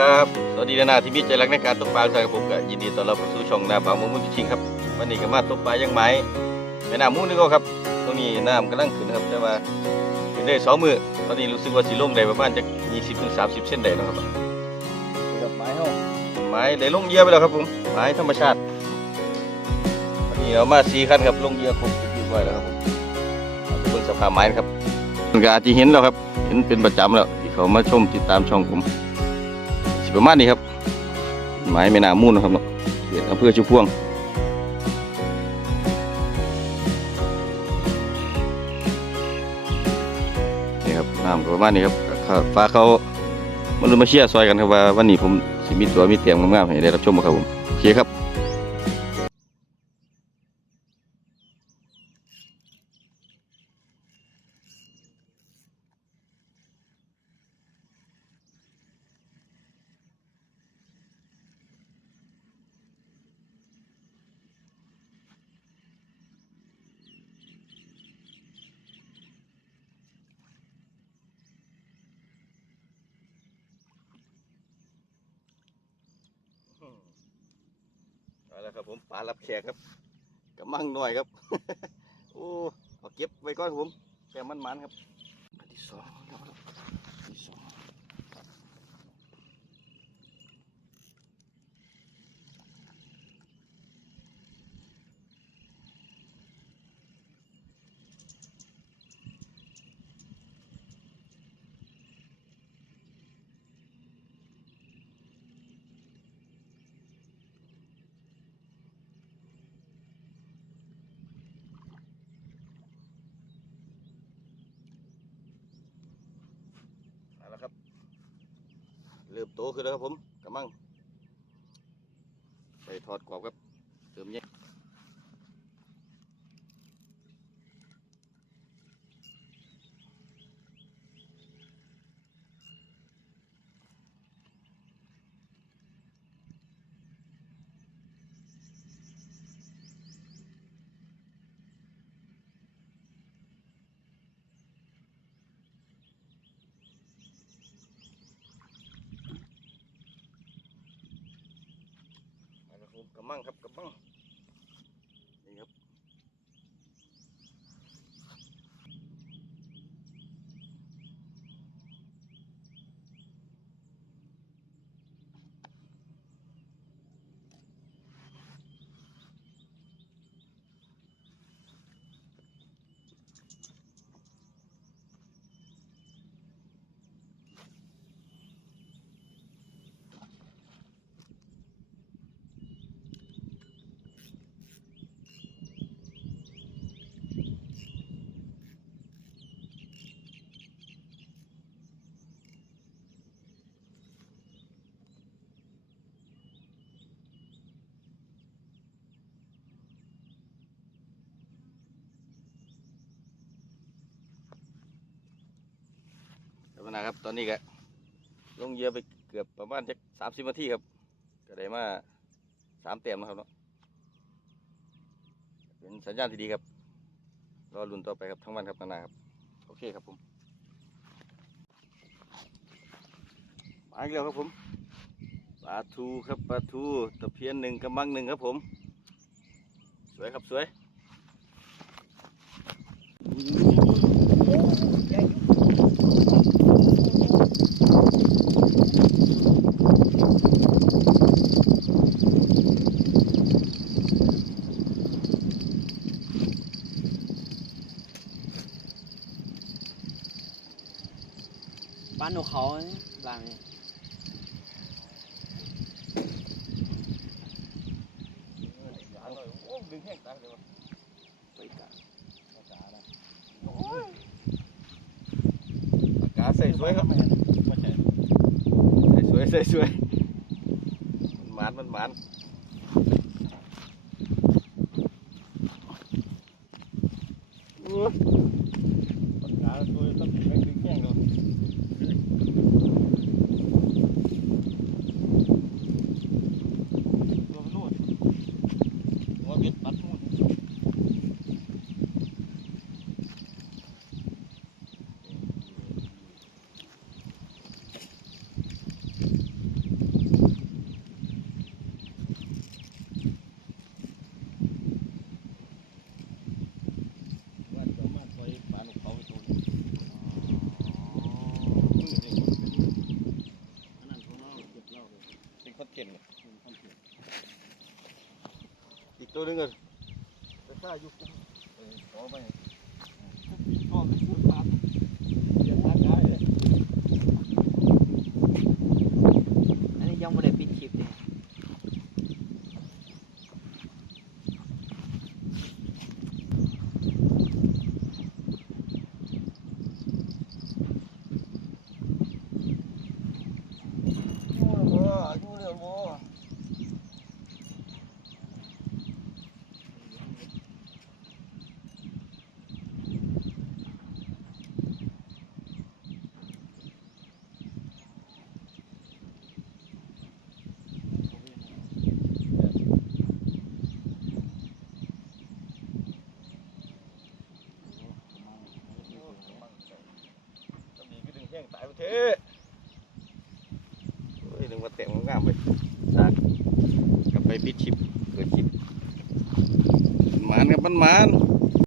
ครับ สวัสดีนานาที่มีใจรักในการตกปลาใส่กับผมก็ยินดีต้อนรับเข้าสู่ช่องนาปลาหมูมุ้งชิงครับวันนี้ก็มาตกปลายังไหมแม่น้ำมูนึกเอาครับตรงนี้น้ำกำลังขึ้นครับแต่ว่าขึ้นได้สองมือตอนนี้รู้สึกว่าสิลงได้ประมาณจะ20ถึง30เส้นได้นะครับนี่ครับไม้เฮาไม้ได้ลงเหยื่อไปแล้วครับผมไม้ธรรมชาติวันนี้เรามาสี่คันครับลงเหยื่อครบเรียบร้อยแล้วครับผมเอาไปเบิ่งสภาพไม้นะครับมันก็อาจจะเห็นแล้วครับ เห็นเป็นประจำแล้วที่เขามาชมติดตามช่องผมสิ ประมาณนี้ครับไม้ไม่นามูนนะครับเนาะเขตอำเภอชุมพวงนี่ครับน้ำก็ประมาณนี้ครับฟ้าเขามาลุ้นมาเชียร์ซอยกันครับว่าวันนี้ผมสิมีตัวมีเตียมงามๆให้ได้รับชมครับผมโอเคครับ เอาละครับผมปลารับแขกครับกระมังหน่อยครับ โอ้เอาเก็บไว้ก่อนครับผมแกมันมันๆครับอันที่สองครับอันที่สองเอาละครับ เริ่มโตขึ้นแล้วครับผมกำมังไปถอดกรอบครับ เอาละครับกำมังครับกำมัง นะครับ ตอนนี้ก็ลงเหยื่อไปเกือบประมาณจะสามสิบนาทีครับ ก็ได้มาสามเต็มนะครับเนาะเป็นสัญญาณที่ดีครับ รอลุ้นต่อไปครับทั้งวันครับนานาครับ โอเคครับผมมาอีกแล้วครับผมปลาทูครับปลาทูตะเพียนหนึ่งกำมังหนึ่งครับผม สวยครับสวย บ้านของเขาเนี่ยบางเนี่ยโอ้ดึงแห้งตายเลยวะไป พันเจ็ดเลยอีกตัวนึงเงินแฆ่ายุบเออขอไป เฮ้ยดึงมาแต่งงามไปสากกลับไปปิดชิปเปิดชิปมันหมานครับมันมัน